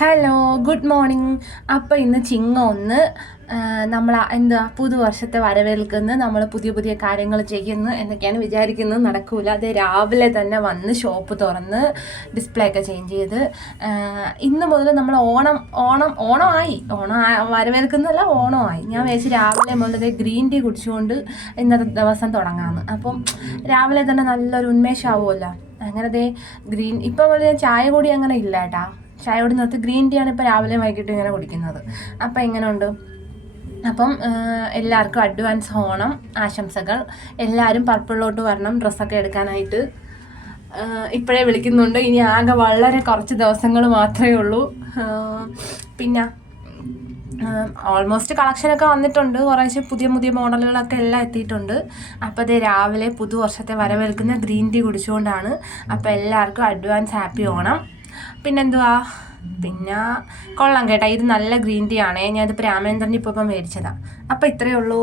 Hello, good morning. അപ്പോൾ ഇന്ന് ചിങ്ങ ഒന്ന് നമ്മൾ പുതുവർഷത്തെ വരവേൽക്കുന്നു, നമ്മൾ പുതിയ പുതിയ കാര്യങ്ങൾ ചെയ്യുന്നു എന്നൊക്കെയാണ് വിചാരിക്കുന്നത്. നടക്കൂല. അത് രാവിലെ തന്നെ വന്ന് ഷോപ്പ് തുറന്ന് ഡിസ്പ്ലേ ഒക്കെ ചേഞ്ച് ചെയ്ത് ഇന്ന് മുതൽ നമ്മൾ ഓണമായി വരവേൽക്കുന്നതല്ല, ഓണമായി. ഞാൻ വിചാരിച്ച് രാവിലെ മുതൽ ഗ്രീൻ ടീ കുടിച്ചുകൊണ്ട് ഇന്നത്തെ ദിവസം തുടങ്ങാമെന്ന്. അപ്പം രാവിലെ തന്നെ നല്ലൊരു ഉന്മേഷമാവുമല്ലോ. അങ്ങനെ ഗ്രീൻ ഇപ്പം ഞാൻ ചായ കൂടി അങ്ങനെ ഇല്ല കേട്ടാ. ചായ കൂടി നിർത്തി ഗ്രീൻ ടീ ആണ് ഇപ്പോൾ രാവിലെ വൈകിട്ട് ഇങ്ങനെ കുടിക്കുന്നത്. അപ്പം എങ്ങനെയുണ്ട്? അപ്പം എല്ലാവർക്കും അഡ്വാൻസ് ഓണം ആശംസകൾ. എല്ലാവരും പർപ്പിളിലോട്ട് വരണം ഡ്രസ്സൊക്കെ എടുക്കാനായിട്ട്. ഇപ്പോഴേ വിളിക്കുന്നുണ്ട്. ഇനി ആകെ വളരെ കുറച്ച് ദിവസങ്ങൾ മാത്രമേ ഉള്ളൂ. പിന്നെ ഓൾമോസ്റ്റ് കളക്ഷനൊക്കെ വന്നിട്ടുണ്ട്. കുറേശ്ശെ പുതിയ പുതിയ മോഡലുകളൊക്കെ എല്ലാം എത്തിയിട്ടുണ്ട്. അപ്പോൾ അത് രാവിലെ പുതുവർഷത്തെ വരവേൽക്കുന്ന ഗ്രീൻ ടീ കുടിച്ചുകൊണ്ടാണ്. അപ്പോൾ എല്ലാവർക്കും അഡ്വാൻസ് ഹാപ്പി ഓണം. പിന്നെന്തുവാ, പിന്നെ കൊള്ളാം കേട്ടോ. ഇത് നല്ല ഗ്രീൻ ടീ ആണേ. ഞാനിത് രാമേന്ദ്രൻ്റെ ഇപ്പോൾ മേടിച്ചതാണ്. അപ്പോൾ ഇത്രയേ ഉള്ളൂ.